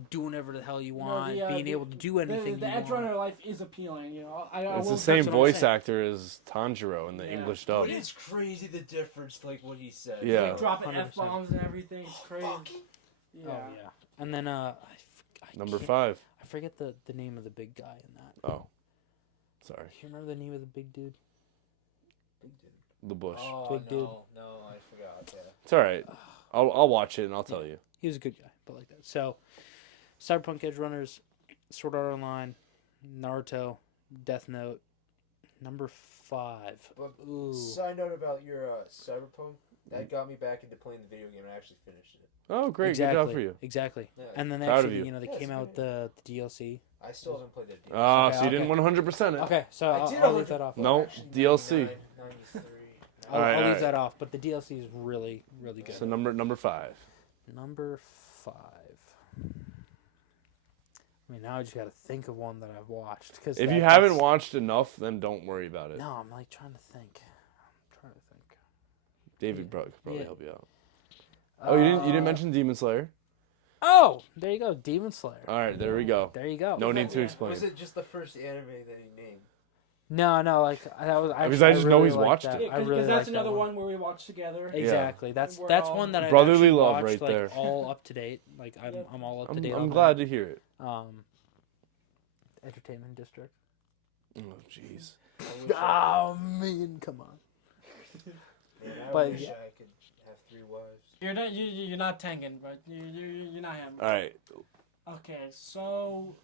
doing whatever the hell you know, want, the, being able to do anything The you Edge want. Runner life is appealing. I It's will the same that's what I'm voice saying. actor as Tanjiro in the Yeah. English Oh, dub. it's crazy the difference, like what he said. Yeah. Like dropping 100%. F-bombs and everything. It's crazy. Yeah. Oh yeah, and then I Number can't- 5. I forget the name of the big guy in that. Oh. Sorry. Do you remember the name of the big dude? The bush. Oh, Big dude. no, I forgot. Yeah. It's all right. I'll watch it and I'll tell you. He was a good guy, but like that. So, Cyberpunk Edge Runners, Sword Art Online, Naruto, Death Note, number 5. But Ooh. side note about your Cyberpunk That got me back into playing the video game and I actually finished it. Oh, great! exactly. Good job for you. Exactly. Yeah. And then Proud of actually, you. you know, they Yeah, came it's out with the DLC. I still haven't played that DLC. Ah, Okay, so you okay. didn't 100% it. Okay, so I did I'll leave that off. No, Actually, DLC. 99, 93. I'll, Alright, I'll leave alright. that off. But the DLC is really, really good. So number 5. Number 5. I mean, now I just got to think of one that I've watched. Cause If you haven't watched enough, then don't worry about it. No, I'm like trying to think. David could probably Yeah. help you out. Oh, you didn't Uh, mention Demon Slayer? Oh, there you go, Demon Slayer. All right, there we go. There you go. No need to explain. Was it just the first anime that he named? No, like that was. Because I just know he's liked watched that. it. Yeah, I really that's liked that another one where we watched together. Exactly. That's We're that's all- one that I Brotherly actually love watched, right like, there. all up to date. Like I'm all up to date. I'm on glad that. to hear it. Entertainment District. Oh, jeez. Oh man, come on. Man, I But, wish yeah. I could have 3 wives. You're not Tengen, but you're not him. All right. Okay, so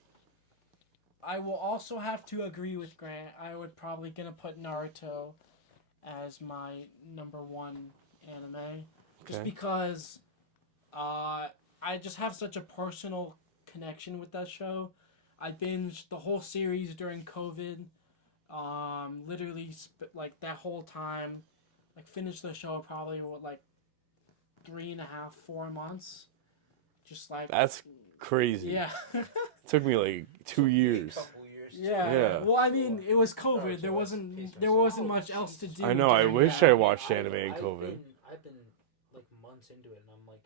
I will also have to agree with Grant. I would probably gonna put Naruto as my number 1 anime, just Okay. because I just have such a personal connection with that show. I binged the whole series during COVID. Literally like that whole time, like finished the show probably with like 3.5, 4 months. Just like That's crazy. yeah. Took me like 2 years. Couple years. Yeah. Yeah. Well, I mean, it was COVID. Naruto There was wasn't based on there something. wasn't much else to do. I know. I during wish that. I watched anime in I've COVID. been like months into it, and I'm like,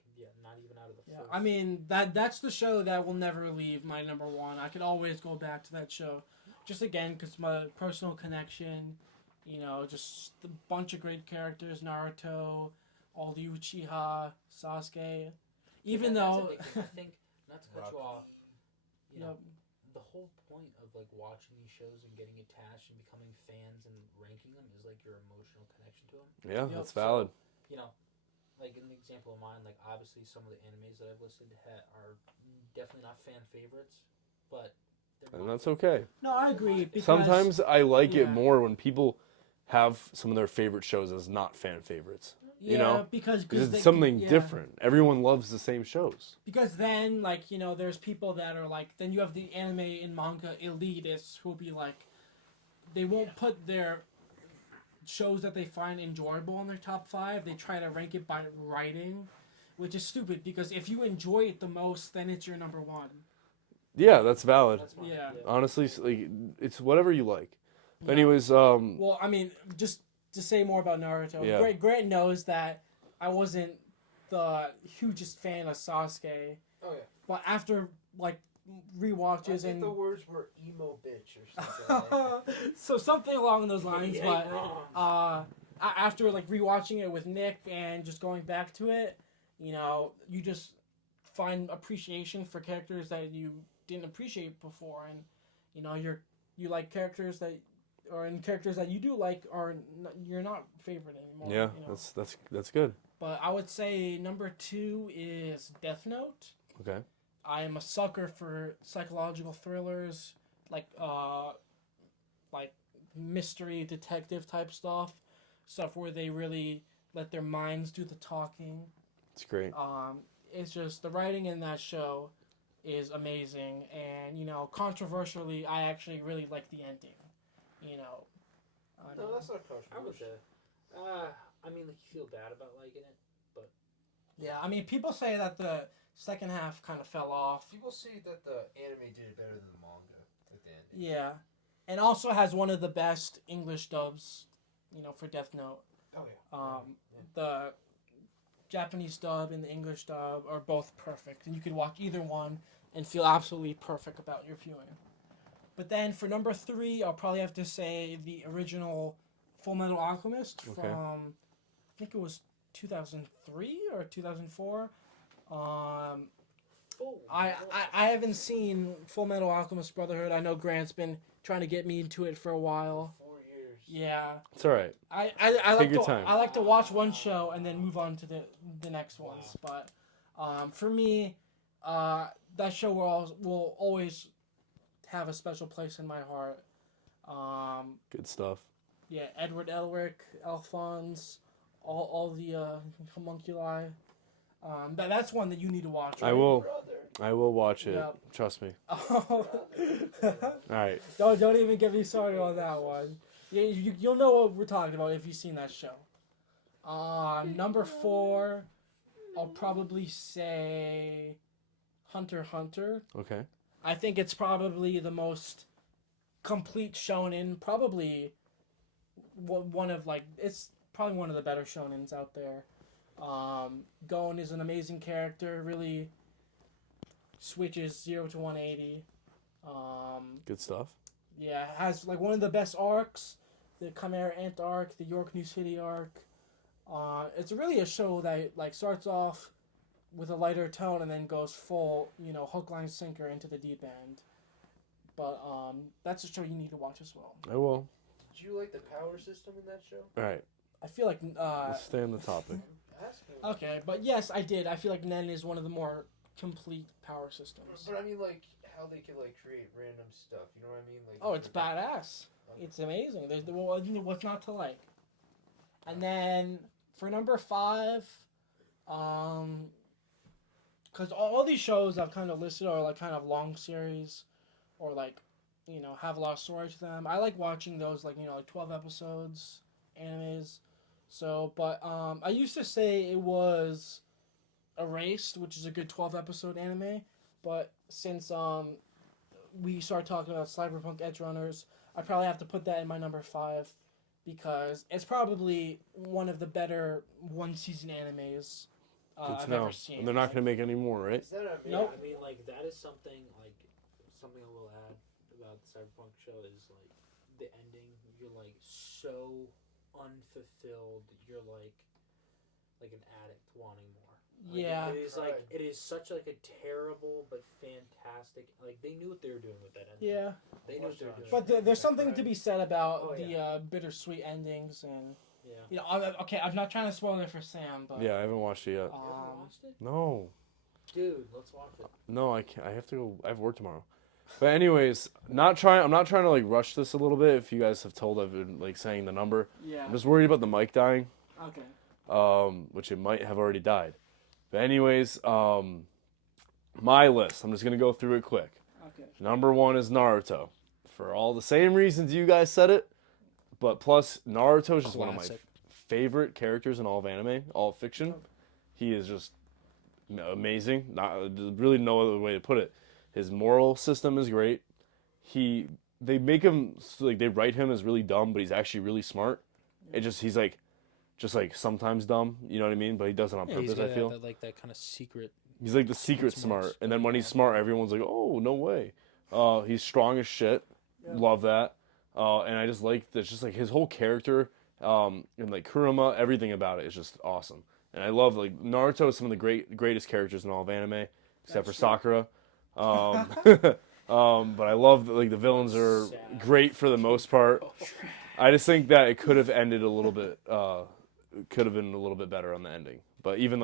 not even out of the Yeah, first. I mean that's the show that will never leave my number 1. I could always go back to that show, just again because my personal connection. You know, just a bunch of great characters: Naruto, all the Uchiha, Sasuke. Even though, I think not to cut you off. You know, Yep. the whole point of like watching these shows and getting attached and becoming fans and ranking them is like your emotional connection to them. Yeah, Yep. that's valid. You know, like an example of mine, like obviously some of the animes that I've listed are definitely not fan favorites, but they're And mine. that's okay. no, I agree. Because, Sometimes I like it yeah. more when people have some of their favorite shows as not fan favorites. yeah, you know, because Because they- it's something yeah. different. Everyone loves the same shows. Because then, like, you know, there's people that are like, then you have the anime and manga elitists who'll be like, they won't put their shows that they find enjoyable on their top 5. They try to rank it by writing, which is stupid because if you enjoy it the most, then it's your number 1. Yeah, that's valid. That's mine. Yeah. Honestly, like, it's whatever you like. Yeah. Anyways, Well, I mean, just to say more about Naruto, Yeah. Grant knows that I wasn't the hugest fan of Sasuke, Oh yeah. but after, like, I rewatches think and the words were emo bitch or something. so something along those lines. You But ain't wrong. after like rewatching it with Nick and just going back to it, you know, you just find appreciation for characters that you didn't appreciate before, and you know you like characters that, or in characters that you do like are you're not favorite anymore. yeah, you know? that's good. But I would say number 2 is Death Note. Okay. I am a sucker for psychological thrillers, like mystery detective type stuff where they really let their minds do the talking. It's great. It's just the writing in that show is amazing, and you know, controversially, I actually really like the ending. You know, I No, mean, that's not I would controversial. say, I mean, like you feel bad about liking it. yeah. I mean, people say that the second half kind of fell off. People say that the anime did it better than the manga at the end. Yeah, and also has one of the best English dubs, you know, for Death Note. Oh yeah. The Japanese dub and the English dub are both perfect, and you can watch either one and feel absolutely perfect about your viewing. But then for number 3, I'll probably have to say the original Full Metal Alchemist from, Okay. I think it was 2003 or 2004. I haven't seen Full Metal Alchemist Brotherhood. I know Grant's been trying to get me into it for a while. 4 years. Yeah. It's all right. I Take like your to time. I like to watch one show and then move on to the next ones. But for me, that show will always have a special place in my heart. Good stuff. Yeah, Edward Elric, Alphonse, all the homunculi. That's one that you need to watch. Right? I will watch it. Yep. Trust me. All right. Don't even get me started on that one. You'll know what we're talking about if you've seen that show. Number 4, I'll probably say Hunter x Hunter. Okay. I think it's probably the most complete shonen. Probably one of it's probably one of the better shonens out there. Gon is an amazing character. Really switches 0 to 180. Good stuff. Yeah, has one of the best arcs, the Chimera Ant arc, the York New City arc. It's really a show that starts off with a lighter tone and then goes full, hook, line, sinker into the deep end. But that's a show you need to watch as well. I will. Did you like the power system in that show? All right. I feel like Let's stay on the topic. okay, but yes, I did. I feel like Nen is one of the more complete power systems. But I mean, how they could create random stuff. You know what I mean? Oh, it's badass. It's amazing. What's not to like? And then for number 5, because all these shows I've kind of listed are kind of long series, or have a lot of story to them. I like watching those 12 episodes animes. So, but I used to say it was Erased, which is a good 12 episode anime, but since we started talking about Cyberpunk Edge Runners, I probably have to put that in my number 5 because it's probably one of the better one season animes I've ever seen. And they're not going to make any more, right? Nope. I mean, that is something something I will add about the Cyberpunk show is the ending. You're so unfulfilled. You're like an addict wanting more. Yeah. It is it is such a terrible but fantastic. They knew what they were doing with that ending. Yeah. They knew what they were doing. But there's something to be said about the bittersweet endings and. Yeah. I'm not trying to spoil it for Sam, but. Yeah, I haven't watched it yet. You haven't watched it? No. Dude, let's watch it. No, I can't. I have to go. I have work tomorrow. But anyways, I'm not trying to rush this a little bit. If you guys have told, I've been saying the number. Yeah. I'm just worried about the mic dying. Okay. Which it might have already died. But anyways, my list. I'm just gonna go through it quick. Okay. Number 1 is Naruto, for all the same reasons you guys said it, but plus Naruto is just one of my favorite characters in all of anime, all of fiction. He is just amazing. Not really no other way to put it. His moral system is great. They make him they write him as really dumb, but he's actually really smart. He's just sometimes dumb, you know what I mean? But he does it on purpose, I feel. That kind of secret. He's the secret smart. And then when he's smart, everyone's like, oh, no way. He's strong as shit. Yeah. Love that. And I just like this, just his whole character, and Kurama, everything about it is just awesome. And I love, Naruto is some of the greatest characters in all of anime, except for Sakura. But I love that, the villains are great for the most part. I just think that it could have ended a little bit, could have been a little bit better on the ending. But even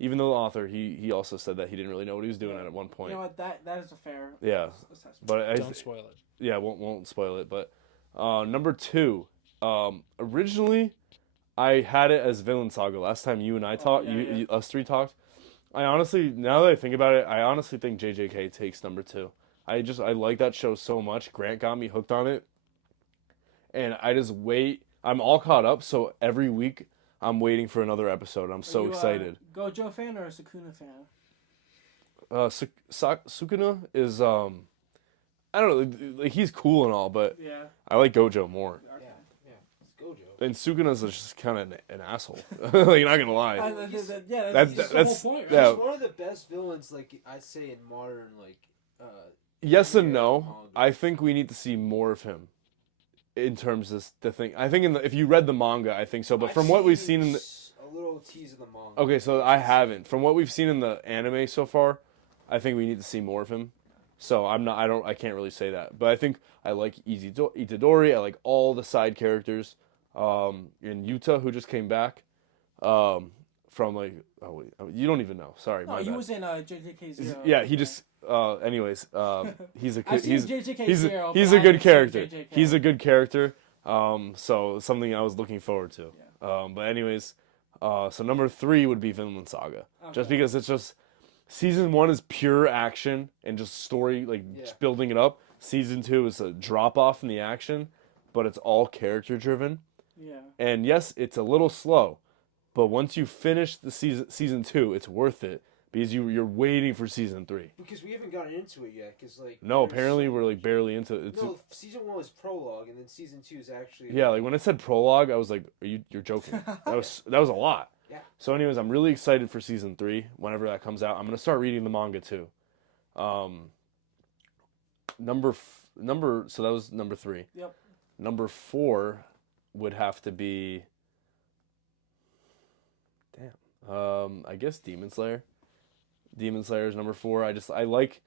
even though the author, he also said that he didn't really know what he was doing at one point. You know what? That is a fair assessment. But don't spoil it. Yeah, won't spoil it. But number 2, originally I had it as Villain Saga. Last time you and I talked, us 3 talked. I honestly, now that I think about it, I honestly think JJK takes number 2. I like that show so much. Grant got me hooked on it. And I just wait. I'm all caught up, so every week I'm waiting for another episode. I'm so excited. Gojo fan or a Sukuna fan? Sukuna is I don't know, he's cool and all, but I like Gojo more. Yeah, it's Gojo. And Sukuna's just kind of an asshole. You're not gonna lie. That's the whole point, right? He's one of the best villains, I'd say in modern yes and no. I think we need to see more of him. In terms of the thing, I think if you read the manga, I think so. But from what we've seen in a little tease of the manga. Okay, so I haven't. From what we've seen in the anime so far, I think we need to see more of him. So I can't really say that. But I think I like Itadori. I like all the side characters. And Yuta, who just came back, from you don't even know. Sorry, my bad. He was in JJK. Yeah, he just. Anyways, he's a JJK he's a good character. He's a good character. So something I was looking forward to. But anyways, so number 3 would be Vinland Saga, just because it's just season 1 is pure action and just story, like just building it up. Season 2 is a drop off in the action, but it's all character driven. Yeah. And yes, it's a little slow, but once you finish the season 2, it's worth it because you're waiting for season 3. Because we haven't gotten into it yet. Cause like No, apparently we're like barely into it. No, season 1 was prologue, and then season 2 is actually. Yeah, like when it said prologue, I was like, you're joking. That was a lot. Yeah. So, anyways, I'm really excited for season 3 whenever that comes out. I'm gonna start reading the manga too. So that was number 3. Yep. Number 4 would have to be. Damn. I guess Demon Slayer. Demon Slayer is number 4. I like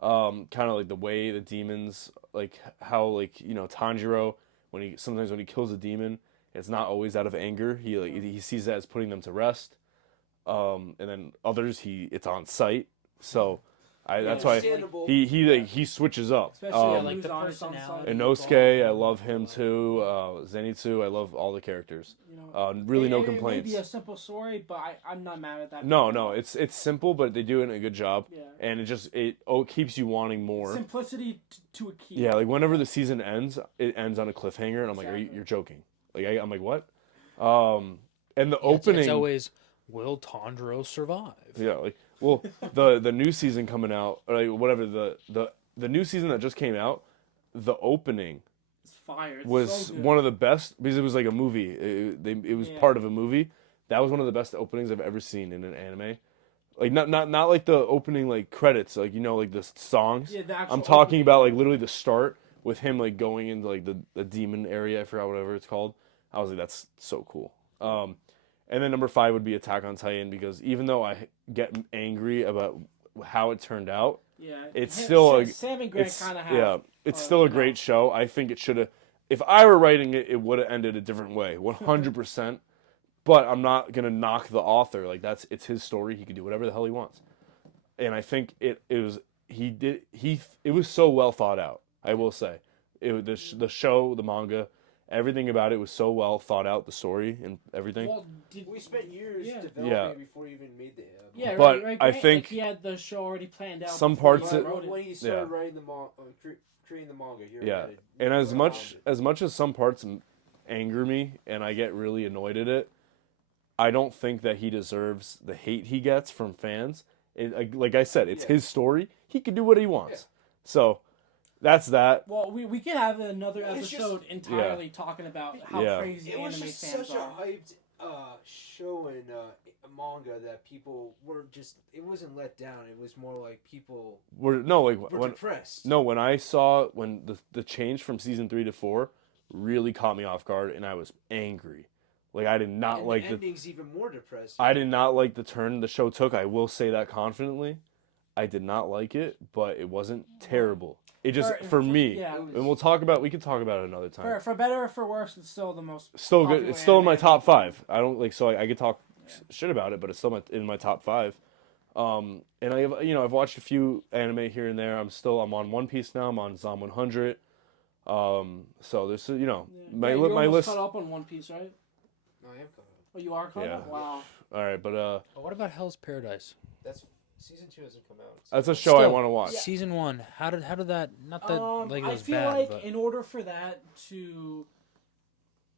kind of like the way the demons, like how, like, you know, Tanjiro, when he kills a demon, it's not always out of anger. He sees that as putting them to rest. And then others, it's on sight. So that's why he switches up. Especially like the personality. Inosuke, I love him too. Zenitsu, I love all the characters. You know, Really no It complaints. may be a simple story, but I'm not mad at that. No, it's simple, but they do it in a good job, Yeah. and it keeps you wanting more. Simplicity to a key. Yeah, like whenever the season ends, it ends on a cliffhanger, and I'm like, Exactly. you're joking? Like I'm like, what? And the opening, It's always, will Tanjiro survive? yeah, like, well, the new season coming out, or like whatever the new season that just came out, the opening It's fire. It's was so good. one of the best because it was like a movie. It was part of a movie. That was one of the best openings I've ever seen in an anime. Like not like the opening like credits, like, you know, like the songs. Yeah, the actual I'm talking opening. about like literally the start with him like going into like the demon area. I forgot whatever it's called. I was like, that's so cool. And then number 5 would be Attack on Titan, because even though I get angry about how it turned out, Yeah, it's still a Sam and Greg it's kind of have. yeah, it's still a great show. I think it should have. If I were writing it, it would have ended a different way, 100%. But I'm not gonna knock the author. Like it's his story. He can do whatever the hell he wants. And I think it was so well thought out. I will say, the show, the manga, everything about it was so well thought out. The story and everything. Well, We spent years developing Yeah. it before we even made the. yeah, But right, I Grant, think like, he had the show already planned out. some before he parts even it- wrote it. When he started writing creating the manga, he already Yeah, had it and as around much it. as some parts anger me and I get really annoyed at it, I don't think that he deserves the hate he gets from fans. Like I said, it's his story. He can do what he wants. So that's that. Well, we could have another It's just- episode entirely talking about how Yeah. crazy It was anime just fans such a are. hyped show in manga that people were just. It wasn't let down. It was more like people We're were depressed. when I saw when the change from season 3 to 4 really caught me off guard, and I was angry. Like I did not and like the ending's even more depressing. I did not like the turn the show took. I will say that confidently. I did not like it, but it wasn't terrible. It just for me, yeah. and we can talk about it another time. For better or for worse, it's still the most. Still good. popular It's still in my anime. top 5. I don't like so I could talk shit about it, but it's still in my top 5. And I have, I've watched a few anime here and there. I'm on One Piece now. I'm on Zom 100. So there's my you're my almost list. caught up on One Piece, right? No, I am caught up. Oh, you are caught Yeah. up. Wow. All right, but But what about Hell's Paradise? That's season 2 hasn't come out. that's a show I Still, want to watch. Season 1. How did that? Not that like it I was feel bad, like but in order for that to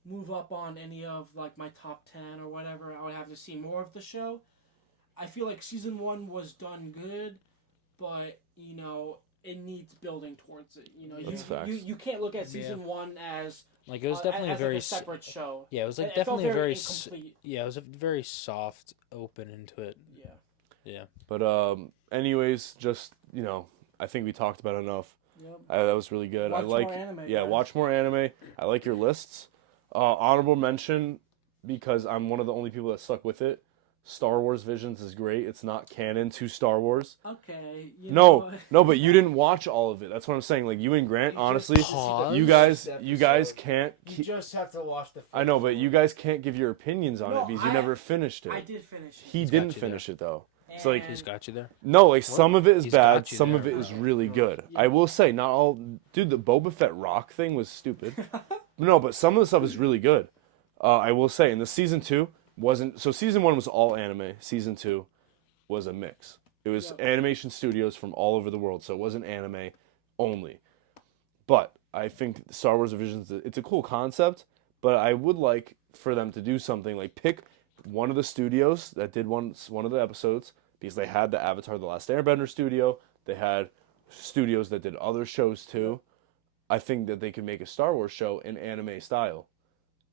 move up on any of like my top 10 or whatever, I would have to see more of the show. I feel like season 1 was done good, but it needs building towards it. That's facts. You can't look at season 1 as like it was definitely as a very like a separate show. yeah, it was like It felt definitely a very incomplete. yeah, it was a very soft open into it. Yeah. Yeah. But anyways, just I think we talked about enough. Yep. That was really good. Watch I like more anime, yeah, guys. watch more anime. I like your lists. Honorable mention, because I'm one of the only people that stuck with it. Star Wars Visions is great. It's not canon to Star Wars. Okay. No, but you didn't watch all of it. That's what I'm saying. Like you and Grant, honestly, Pause. you guys can't. You just have to watch the. I know, but you guys can't give your opinions on No, it because you never finished it. I did finish it. He He's didn't got you there. finish it though. It's like He's got you there. no, like some of it is He's bad, got you some there. of it is really good. I will say, not all. Dude, the Boba Fett rock thing was stupid. No, but some of the stuff is really good. I will say, in the season 2 wasn't so. Season 1 was all anime. Season 2 was a mix. It was animation studios from all over the world, so it wasn't anime only. But I think Star Wars Visions, it's a cool concept, but I would like for them to do something like pick one of the studios that did one of the episodes, because they had the Avatar: The Last Airbender studio. They had studios that did other shows too. I think that they could make a Star Wars show in anime style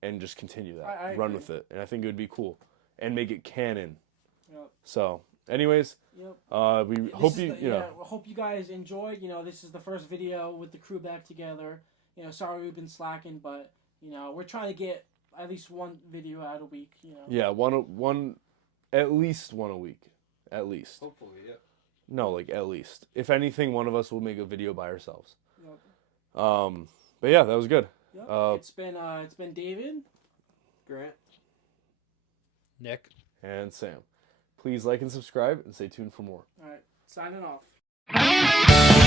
and just continue that. I Run agree. with it. And I think it would be cool. And make it canon. Yep. So, anyways, Yep. we This hope is you, the- you know. yeah, hope you guys enjoyed. This is the first video with the crew back together. Sorry we've been slacking, but we're trying to get at least one video out a week. Yeah, one, at least one a week. At least. Hopefully, yeah. No, like at least. If anything, one of us will make a video by ourselves. Yep. But yeah, that was good. Yep. It's been David. Grant. Nick. And Sam. Please like and subscribe and stay tuned for more. All right, signing off.